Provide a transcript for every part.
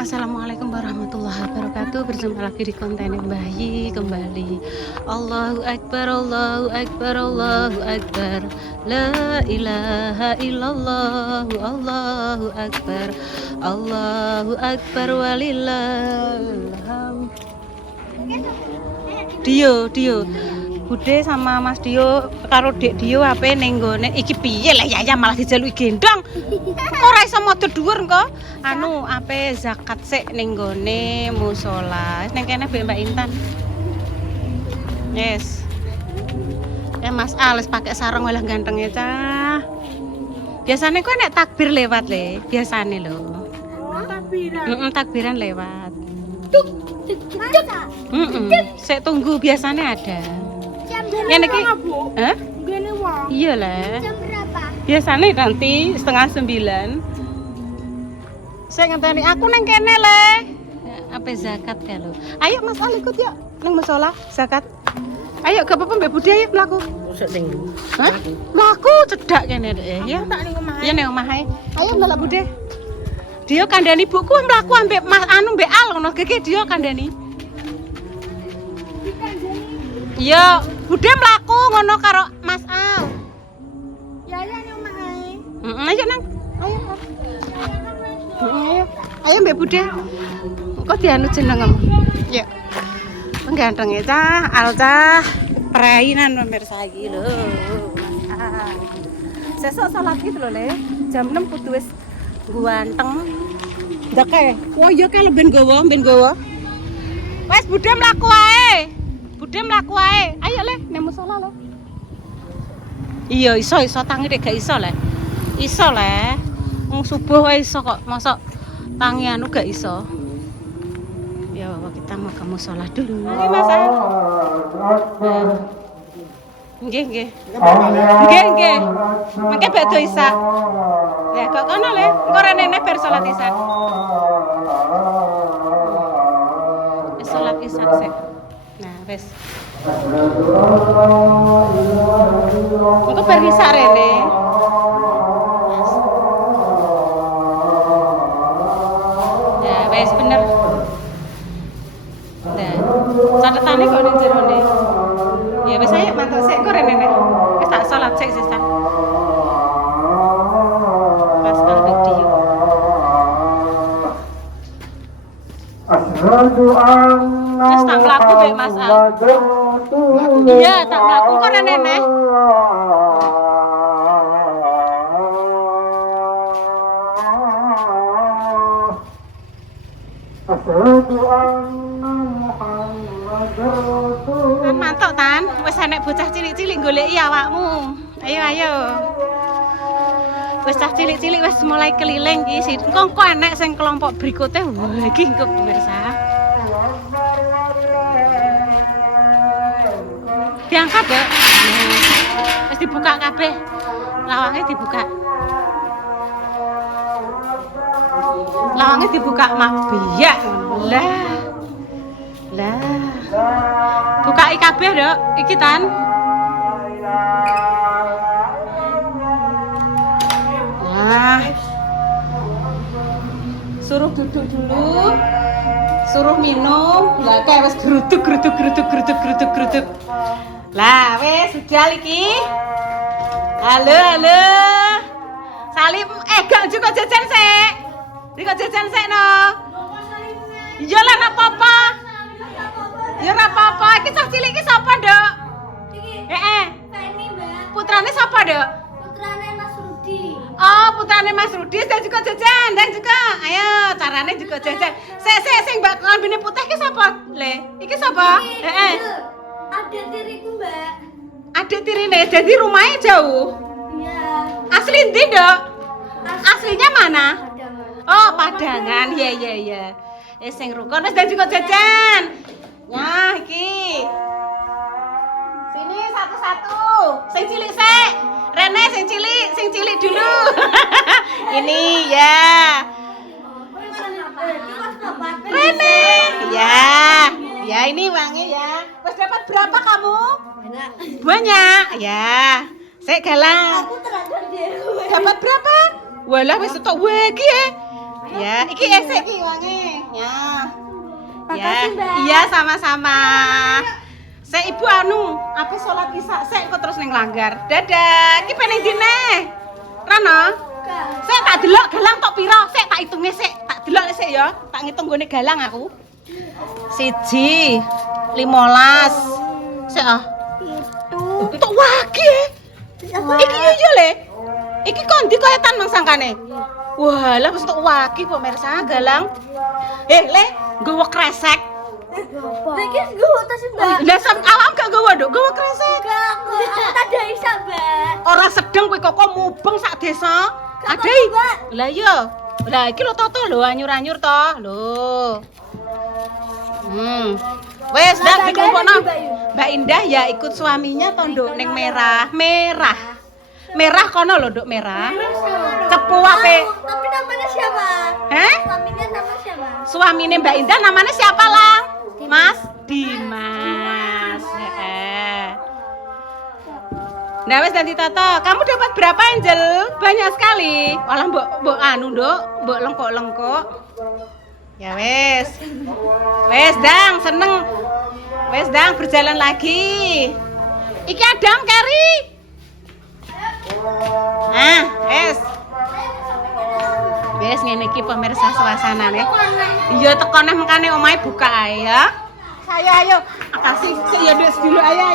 Assalamualaikum warahmatullahi wabarakatuh. Berjumpa lagi di konten Bayi kembali. Allahu Akbar, Allahu Akbar, Allahu Akbar. La ilaha illallah, Allahu Akbar. Allahu Akbar walillahil hamd. Dio. Bude sama Mas Dio karo Dek Dio ape ning nggone iki piye lah ya malah dijaluki gendong. Ora iso modo dhuwur engko. Anu ape zakat sik ning nggone musala. Ning kene Mbak Intan. Yes. Mas Ales pakai sarung walah ganteng ya cah. Biasane kok nek takbir lewat le, biasane lho. Takbiran. Takbiran lewat. Sik tunggu biasane ada. Ngene iki. Hah? Ngene wong. Iya lah. Jam berapa? Biasane nanti 8:30. Saya ngenteni aku neng kene le. Apa zakat ya lo? Ayo Mas Al ikut yuk neng musala zakat. Ayo gak apa-apa Mbak Budi ayo mlaku. Hah? Mlaku cedak kene deh ya. Iya neng omah ae. Ayo Mbak Budi. Dia kandhani buku mlaku ambek Mas anu Mbak Al ngono gege dia kandhani. Iya, Bude mlaku ngono karo Mas Al. Ya nang omah ae. Ayo nang. Ayo. Ayo Mbak Bude. Kok dianu jeneng. Ya. Pengganteng ya cah, Al cah. Perainan pemirsa iki lho. Sesuk salat iki lho Le. Jam 6 kudu wis ganteng. Ndake. Oh iya ke ben gowo. Wes Bude mlaku ae. Bude mlaku ae. Ayo Le, nang musala lho. Iya iso tangi rek gak iso Le. Iso Le. Wong subuh wae iso kok, mosok tangi anu gak iso. Ya kita mau ke musala dulu. Nggih Mas. Nggih. Nggih. Mengke badhe isak. Lah kok kono Le, engko renene bar salat isak. Wis salat isak sik. Nah, wis. Engko bar isak rene. Wes bener. Nah, catetane kok ning jerone. Ya wis ayo mantuk sik kok rene. Wis tak salat sik sisan. Pas ambek dia. Asyhadu anna Wis tak mlaku Mbak Mas Al. Iya, tak mlaku kok rene. Mantuk Tan, wis enek bocah cilik-cilik goleki awakmu. Ayo. Wis cah cilik-cilik wis mulai keliling iki. Engko enek sing kelompok berikutnya. Wah, iki engko pemirsa. Diangkat ya. Wis dibuka kabeh. Lawangnya dibuka. Lawangnya dibuka mak biyak. Lah. Buka kabeh, Dok. Iki Tan. Nah. Suruh duduk dulu. Suruh minum. Lah kayak wis geruduk. Lah, wis sejal iki. Halo. Salim, gak juga jajan sik. Iki jajan sik no. Iya lah nak apa-apa. Ya ora apa-apa. Iki cah cilik iki sapa, Dok? Iki. Feni, Mbak. Putrane sapa, Dok? Putrane Mas Rudi. Oh, putrane Mas Rudi dan juga jajan. Ayo, carane juga jajan. Sing Mbak lambene putih iki sapa, Le? Iki sapa? Adik tiriku, Mbak. Adik tirine. Jadi rumahnya jauh? Iya. Asli ndi, Dok? Aslinya mana? Oh, Padangan. Iya. Sing rukun wis dan juga jajan. Nah, iki. Sini satu-satu. Sing cilik sik. Rene sing cilik dulu. Ini ya. Rene. Ya ini uangnya ya. Wis dapat berapa kamu? Banyak. Ya. Sik galang. Aku terakhir. Dapat berapa? Walah wis tok wae iki. Ya, iki esek iki wange. Ya. Makasih, Mbak. Iya, sama-sama. Saya ibu anu, apa sholat isya saya kok terus ning langgar. Dadah, iki peneng dine. Rano. Saya tak delok galang tok pira, saya tak hitunge sik, tak delok sik ya. Tak ngitung gone galang aku. 1 15. Sik ah. Itu. Tok wage. Iki yo le. Iki kondi koyotan mangsangkane. Wah, lah wis tok wage pemirsa galang. Le, nggawa kresek. Iki gue tas Mbak. Lah sam awam gak nggawa nduk, nggawa kresek. Aku tak ada isa Mbak. Ora sedeng kowe kok mubeng sak desa. Ade. Lah iya. Lah iki lho toto lho anyur-anyur to. Lho. Wes dak dikumpulno. Mbak Indah ya ikut suaminya to nduk ning merah. Merah kono lho nduk merah. Cepu ape? Tapi namanya siapa? Suaminya nama siapa? Suamine Mbak Indah namanya siapa, Lang? Mas Dimas. Nah, wes nanti Toto, kamu dapat berapa Angel? Banyak sekali. Walah mbok anu, Nduk, mbok lengkok-lengkok. Ya wes. Wes Dang, seneng. Wes Dang berjalan lagi. Iki Adang Keri. Nah, wes. Wes ngene iki pemirsa suasanane. Iya tekoneh mengkane omahe buka ae ya. Ayo. Kasih sik ya Dek dulu ayo.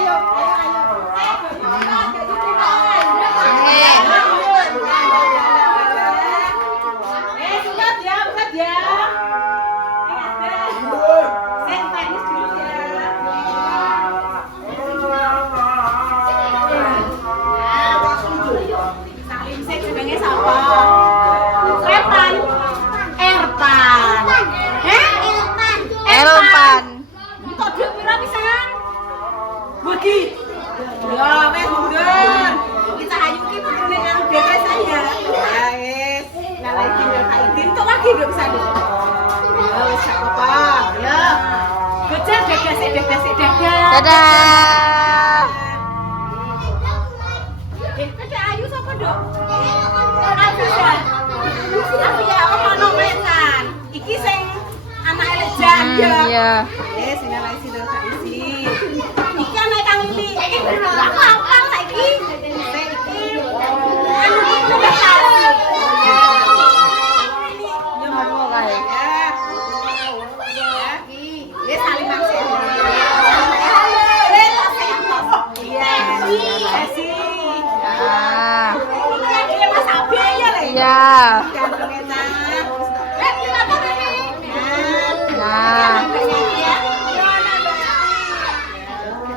Ya, wes mundur. Kita hayuki putune karo dhewe saya. Ya wes. Lah lagi Pak Idin tok lagi nduk bisa nduk. Ya wes gak apa-apa. Ya. Gojek dadah. Dadah. Ada Ayu sapa, Nduk? Aku ya ono wetan. Iki sing anak elejan ya. Iya. Sing anak isi terus isi. Iki anak Kang Lili. Aku apa saiki? Saiki. Anu iki prestasi. Ya mau kae. Ya. Wis saling maksih. Iya. Nah.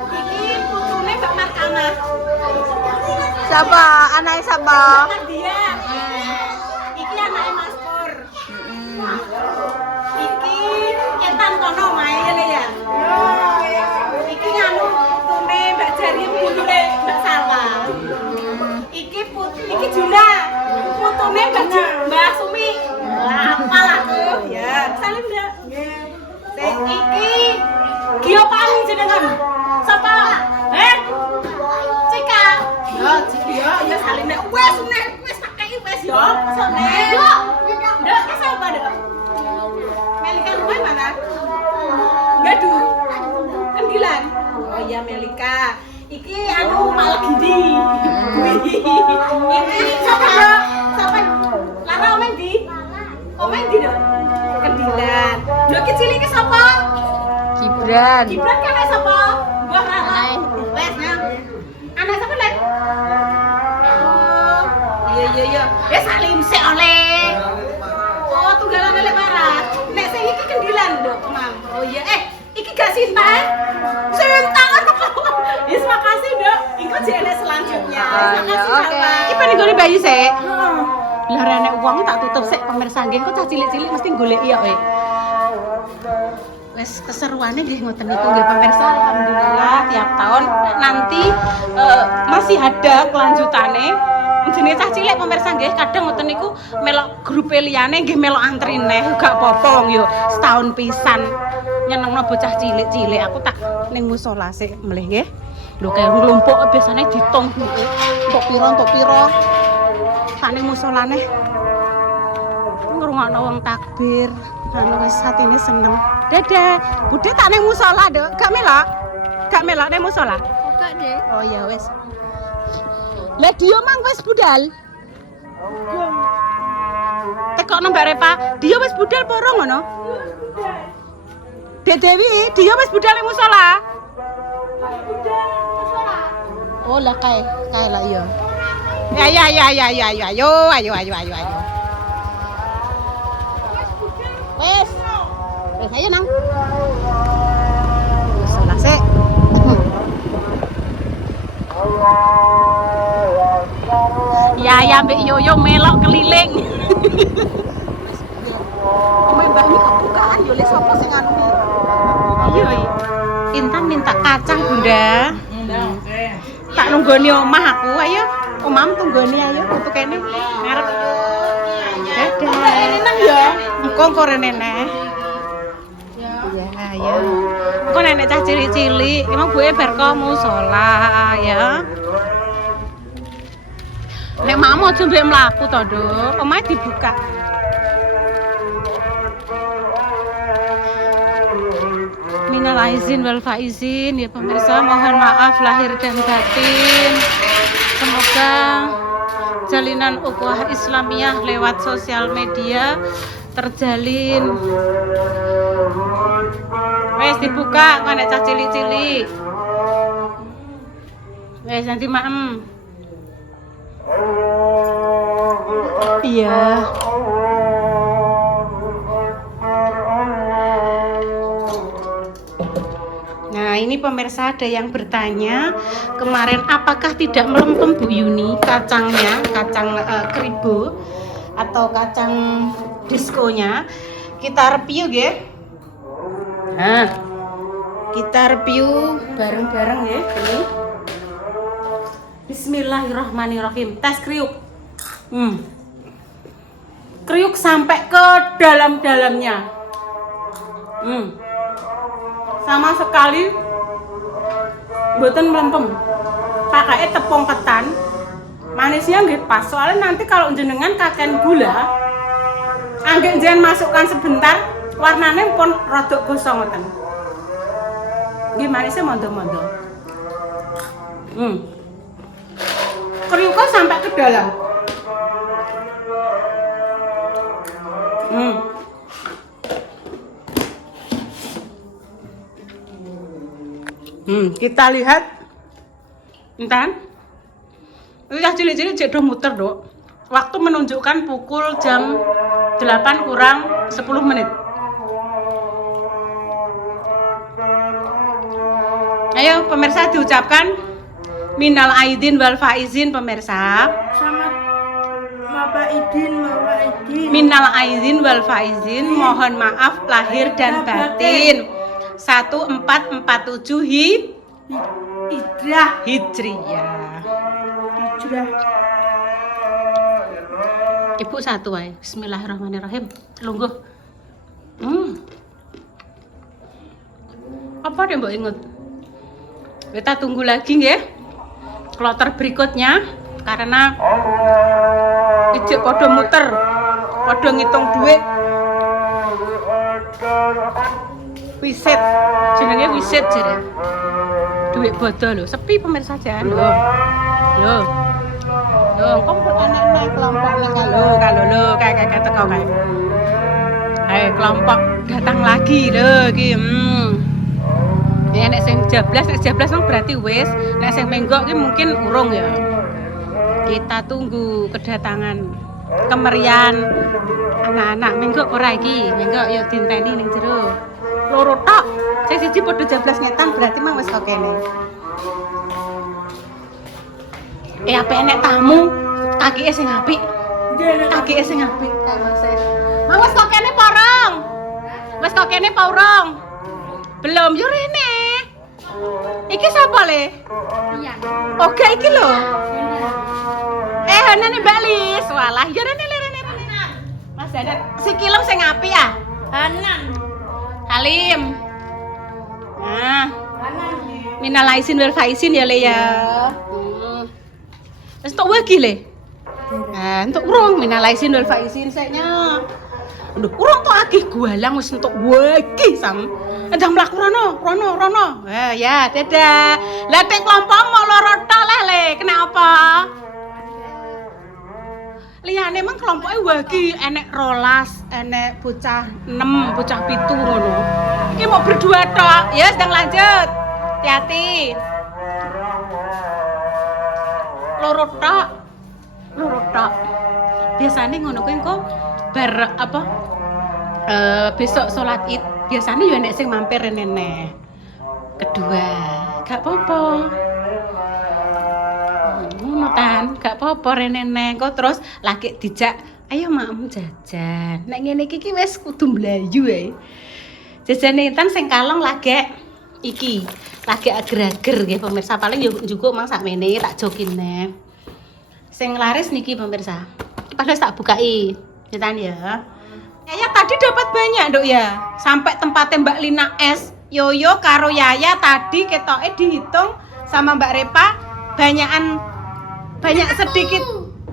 Ini putune Mbak Markana. Siapa? Anaknya siapa? Dia. Iki anaknya Mas Pur. Iki ketan kono main ya. Iki nganu putune Mbak Jari putune Mbak Salwa. Iki Juna. Putune Mbak Sumi. Apal aku. Ya, salim ndak? Nggih. Iki Gio Pani jenengan. Sapa? Cika. Yo, Cika ya salim nek wis tak kei wis yo. Sone. Ndak ke sapa ndak? Melika rumah mana? Gadu. Kendilan. Oh iya Melika. Iki anu Malgidi. Iki sapa ndak? Sapa? Lara omeng di? Omeng di ndak? Kendilan. Lho iki cilik iki sapa? Gibran. Gibran kan sapa? Mbah Rara. Wes nang. Anak sapa lek? Oh. Iya. Ya salim sik oleh. Oh, tunggalan lek parah. Nek sing iki Kendilan, Nduk, Mam. Oh iya. Iki gak Sinta? Sinta kan kepala. Yes, makasih, Nduk. Engko jene selanjutnya. Makasih sama. Iki pengen nggone bayi sik. Lah nek wong tak tutup sik pemirsa nggih kok cah cilik-cilik mesti golek ya kowe. Wes keseruannya nggih ngoten niku nggih pemirsa, alhamdulillah tiap tahun nanti masih ada kelanjutane. Jenenge cah cilik pemirsa nggih kadang ngoten niku melok grup liyane nggih melok antri neh gak apa-apa wong yo setahun pisan nyenengno bocah cilik-cilik. Aku tak ning musala sik mleh nggih. Lho kaya nglumpuk biasanya ditung entuk pira. Tak ning musolane. Ngrungokno ngrungokno wong takbir. Anu wis atine seneng. Dede, budhe tak ning musala, Dek. Gak melok? Gak melok ning musala? Kok deh? Oh ya wis. Lah dia mang wis budal. Tekokno Mbak Repa, dia wis budal apa ora ngono? Dek Dewi, dia wis budal ning musala. Oh lah kae lah iya. Ayo. Wes. Ayo nang. Salah sik. Ya mbek Yoyo melok keliling. Mbak ini kebukaan yo le sapa sing anu iki. Iya. Intan minta kacang, Bunda. Tak nunggoni omah aku, ayo. Omam tunggoni ayo tutu kene. Ngarep. Dadah. Ini nang ya. Engko rene neh. Ya, ayo. Engko nenek cah cilik-cilik, emang buke bar kok musala ya. Nek makmu aja mbek mlaku to, Nduk. Omahe dibuka. Minal aizin wal faizin ya pemirsa, mohon maaf lahir dan batin. Semoga jalinan ukhuwah Islamiyah lewat sosial media terjalin. Wes dibuka kok nek cah cilik-cilik. Wes nanti maem. Iya. Nah ini pemirsa ada yang bertanya kemarin apakah tidak melempem Bu Yuni kacangnya, kacang keribo atau kacang diskonya. Kita review ya. Nah kita review bareng-bareng ya ini. Bismillahirrahmanirrahim. Tes kriuk. Kriuk sampai ke dalam-dalamnya. Sama sekali mboten melempem. Pakainya tepung ketan. Manisnya nggih pas. Soalnya nanti kalau jenengan kaken gula, anggek jenengan masukkan sebentar, warnanya pun rodok gosong ngoten. Nggih manisnya mondo-mondo. Kriuknya sampai ke dalam. Kita lihat. Entan. Ini cilik-cilik jek do muter, Dok. Waktu menunjukkan pukul jam 8 kurang 10 menit. Ayo pemirsa diucapkan minal aidin wal faizin pemirsa. Sama Bapak Idin. Minal aidin wal faizin, mohon maaf lahir dan batin. 1447 Hijriyah. Ibu satu ae. Bismillahirrahmanirrahim. Lungguh. Apa deh mbok inget? Kita tunggu lagi nggih. Kloter berikutnya karena ijek podo muter, podo ngitung duit. Wiset, jenenge wiset jare. Duit bodol lho, sepi pemirsa jan lho. Lho. Kok anak-anak kelompok nang kalau kayak teko kae. Ayo kelompok datang lagi lho iki. Ya nek sing 17 nang berarti wis, nek sing menggok iki mungkin urung ya. Kita tunggu kedatangan kemerian anak-anak menggok ora iki, menggok ya dinteni ning jero. Loro tok. Sing siji padha 17 ngetan berarti mang wis kok kene. Apa enek tamu, kakike sing apik. Kakike sing apik kae Mas. Mang wis kok kene apa urung? Wis kok kene apa urung? Belum yo rene. Iki sapa le? Iya. Oke iki lho. Nene Mbak Lis. Walah, yo rene. Mas Dadan, si kilem sing apik ya? Hanan. Halim. Nah. Minal aizin wal faizin ya le ya. Wis tok wagi le. Nah, entuk urung minal aizin wal faizin seknya. Lho, urung tok akeh gualang wis entuk wegi sam. Ndang mlaku rono. Ya, dadah. Lah tek kelompokmu loro tok le, kena apa? Liyane mang kelompoke wagi enek 12, enek bocah 6, bocah 7 ngono. Iki mau berdua tok. Ya, sedang lanjut. Hati-hati. Loro tok. Biasane ngono kuwi engko bar apa? Besok salat Id biasane yo nek sing mampir rene. Kedua, gak apa-apa. Ngono tan, gak apa-apa rene kok terus lagi dijak, ayo makmu jajan. Nek ngene iki wis kudu mlayu ae. Jajane Intan sing kalong lagi iki, lagi ager-ager nggih pemirsa. Paling yo njukuk mang sakmene tak jokine. Sing laris niki pemirsa. Padahal tak bukai. Intan ya. Yaya tadi dapat banyak, Dok ya. Sampai tempatnya Mbak Lina S, Yoyo karo Yaya tadi ketoke dihitung sama Mbak Repa banyak sedikit.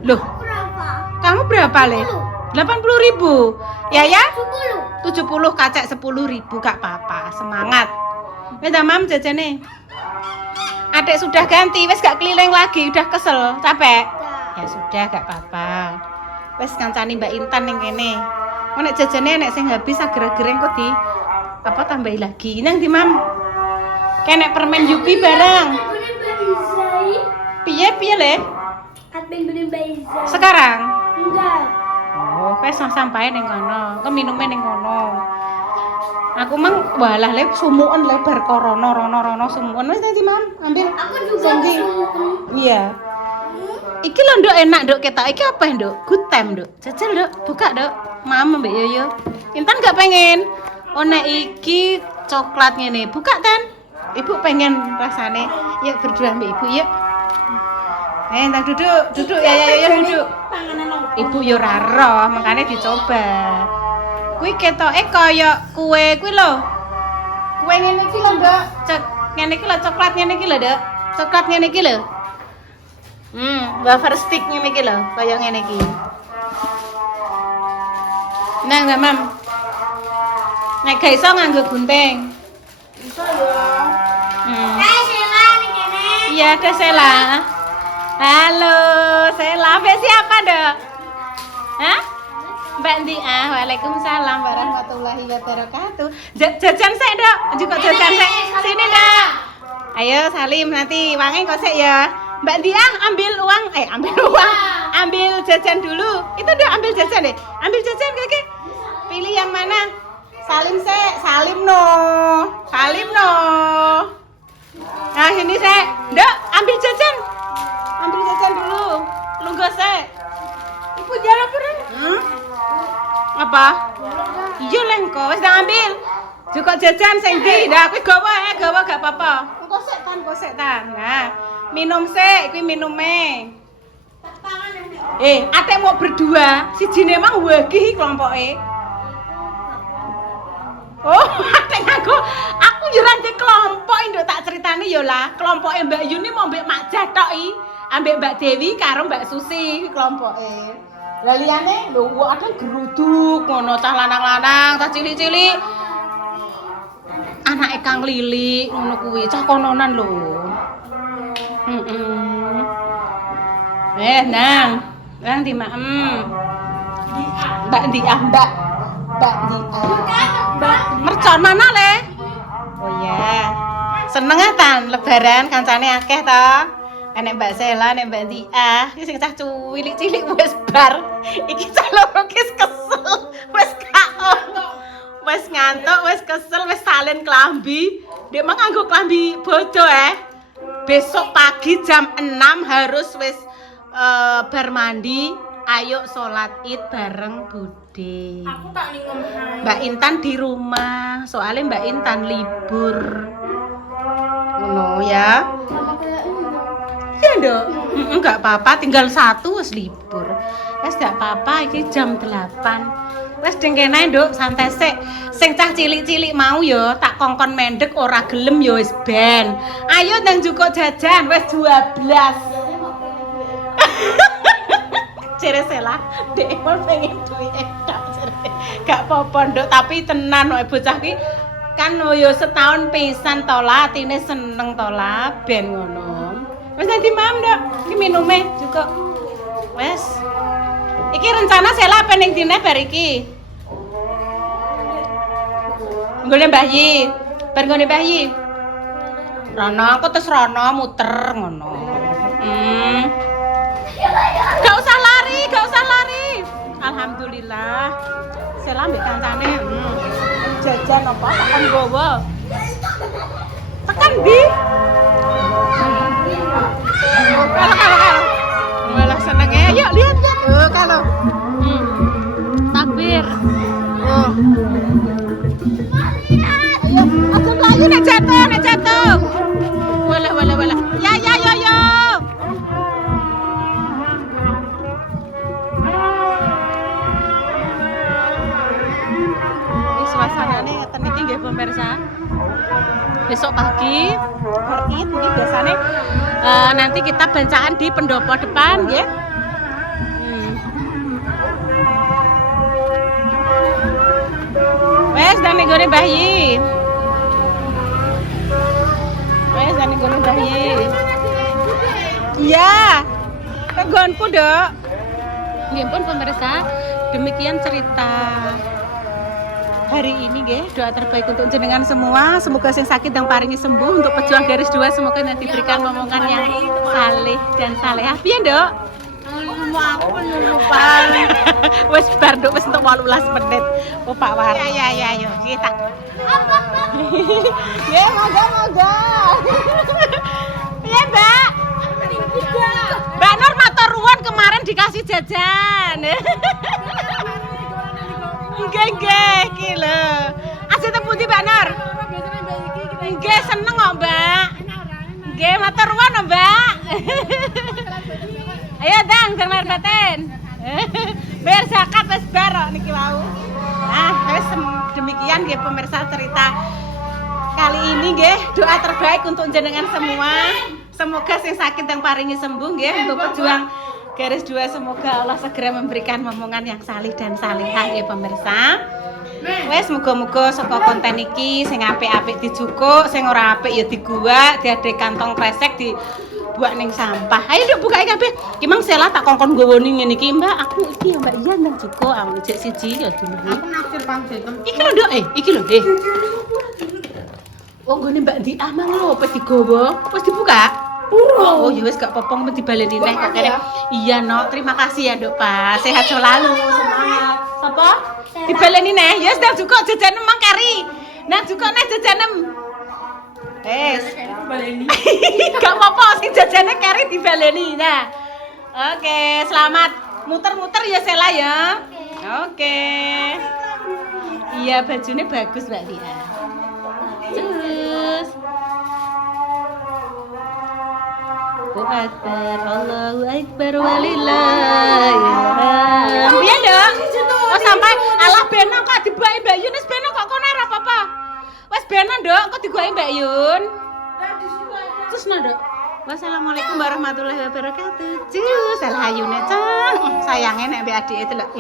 Loh, Berapa? kamu berapa, Le? 80.000. Yaya? 10. 70 kacak 10.000 gak apa-apa. Semangat. Minta mam jajane. Adek sudah ganti, wes gak keliling lagi, udah kesel, capek. Ya sudah gak apa-apa. Wes kancani Mbak Intan ning kene. Nek jajane nek sing habis ager-ageren kok di apa tambahi lagi. Nang di Mam. Kayak permen Yupi bareng. Piye Le? Admin bener Mbak Iza. Sekarang. Enggak. Oh, wes sampai ning kono. Kok minume ning kono. Aku mang walah le sumuken lebar korono rono sumuken wis nanti Mam ambil. Aku juga Sangking. mau. Iya. Iki lho Nduk enak Nduk ketok. Iki apa Nduk? Good time Nduk. Jajal Nduk, buka Nduk. Mam Mbak Yoyo. Intan gak pengen. Oh nek iki coklat ngene. Buka Tan. Ibu pengen rasane. Yuk berdua Mbak Ibu yuk. Entar duduk ya duduk. Ibu yo ora roh, makane dicoba. Kuwi ketoke kaya kue kuwi lho. Kue ngene iki lho, Nduk. Ngene iki lho coklat ngene iki lho, Nduk. Coklat ngene iki lho. Wafer stick ngene iki lho, kaya ngene iki. Nang, Mam. Nek gak iso nganggo gunting. Iso ya. Sela nih kene. Iya, ada Sela. Halo, Sela. Mbak siapa, Dok? Hah? Mbak Dia. Waalaikumsalam warahmatullahi wabarakatuh. Jajan sik, Dok. Juga jajan sik. Sini, Dok. Ayo salim nanti uangnya kok sik ya. Mbak Dia ambil uang. Ambil jajan dulu. Itu udah ambil jajan deh. Ambil jajan Kakek. Pilih yang mana? Salim sik, salim no. Nah, ini sik. Nduk, ambil jajan. Ambil jajan dulu. Lungguh sik. Ibu jalan pernah? Apa? Iya lengko, wis tak ambil. Juga jajan sing ndi? Dah kuwi gawa gak apa-apa. Engko sik tan. Nah, minum sik, kuwi minume. Atek mau berdua, sijine mang wagih kelompoke. Oh, atek aku yo ra ndek kelompok nduk tak critani yo lah. Kelompoke Mbak Yuni mau mbek Mak Jathok iki, ambek Mbak Dewi karo Mbak Susi kelompoke. Lah liyane lho ada geruduk ngono cah lanang-lanang, cah cilik-cilik. Anake Kang Lili ngono kuwi, cah kononan lho. Nang di Mbak Dia. Mercon mana le? Oh iya. Seneng tan lebaran kancane akeh to. Enek Mbak Sela, enek Mbak Dia. Iki sing cah cilik-cilik wis bar. Iki cah loro wis kesel. Wis kaon. Wis ngantuk, wis kesel, wis salen klambi. Dek mang nganggo klambi bodo Besok pagi jam 6 harus wis bar mandi. Ayo sholat Id bareng Bude. Aku tak ningom hai. Mbak Intan di rumah, soalnya Mbak Intan libur. Ngono ya. Ya Nduk. Enggak apa-apa, tinggal 1 wis libur. Wis gak apa-apa iki jam 8. Wis dengkene Nduk, santai sik. Sing cah cilik-cilik mau yo tak kongkon mendek ora gelem yo wis ben. Ayo ndang jukuk jajan wis 12. Cere Sela, dek mau pengen duit edak cere. Gak apa-apa nduk, tapi tenan kok bocah ki kan yo setahun pisan to lah, atine seneng to lah ben ngono. Wis nanti mam nduk, iki minume cukup. Wes. Iki rencana Sela apa ning dine bar iki? Nggone Mbah Yi. Bar nggone Mbah Yi. Rono, aku terus rono muter ngono. Gak usah lari. Alhamdulillah. Sela mbek kancane. Jajan apa tekan gowo. Tekan ndi? Kalau. Malah senenge. Yuk lihat. Oh, kalau. Takbir. Oh. Ayo, aku lagi nek jatuh. Wala. Ya. Ini suasananya ngeten iki nggih pemirsa. Besok pagi Id mungkin biasanya nanti kita bancaan di pendopo depan ya. Wes dan nggone Mbah Yi. Iya. Nggonku, Dok. Nggih pun pemirsa, demikian cerita hari ini nggih. Doa terbaik untuk jenengan semua. Semoga sing sakit yang paringi sembuh, untuk pejuang garis 2 semoga nanti diberikan momongan yang saleh dan salehah. Piye, Dok? Aku lupa. Wes bar Dok, wis entuk 18 menit. Oh, Pak War. Ya, yo. Kita. Ya, moga. Iya, Mbak. Mbak Nur matur nuwun kemarin dikasih jajan. Nggih, iki lho. Asih teng pundi, Mbak Nur? Nggih, seneng kok, Mbak. Nggih, matur nuwun, Mbak. Ayo, Dang lahir batin. Bayar zakat wis bar kok niki wau. Nah, wis demikian nggih pemirsa cerita kali ini nggih. Doa terbaik untuk jenengan semua. Semoga sing sakit yang paringi sembuh nggih, untuk pejuang garis 2 semoga Allah segera memberikan momongan yang salih dan salihah nggih pemirsa. Wes muga-muga saka konten iki sing apik-apik dijukuk, sing ora apik ya diguwak, diadek kantong kresek dibuak ning sampah. Ayo Nduk buka kabeh. Ki mang Sela tak kongkon ngowoni ngene iki, Mbak. Aku iki ya Mbak iya nang jukuk awak jek siji ya dulu. Aku naksir pangsit. Iki lho Nduk, iki lho, Oh, nggone Mbak Di Amang lho, wis digowo. Wis dibuka? Oh, ya wis gak apa-apa dibaleni neh kok kene. Iya, No. Terima kasih ya, Nduk, Pak. Sehat selalu. Semangat. Sapa? Dibaleni neh. Ya wis dak cukup jajanem mang kari. Nah, cukup neh jajanem. Wes. Dibaleni. Gak apa-apa sing jajane kari dibaleni. Nah. Oke, selamat muter-muter ya Sela ya. Oke. Iya, bajunya bagus Mbak Dia. Terus Allahu Akbar walillahilhamd. Piye, Nduk? Oh, sampai alah beno kok dibuaki Mbak Yun, wis beno kok kono ora apa-apa. Wis beno, Nduk, kok dibuaki Mbak Yun. Terus Nduk. Wassalamualaikum warahmatullahi wabarakatuh. Salah ayune, Cang. Sayange nek mbek adike delok.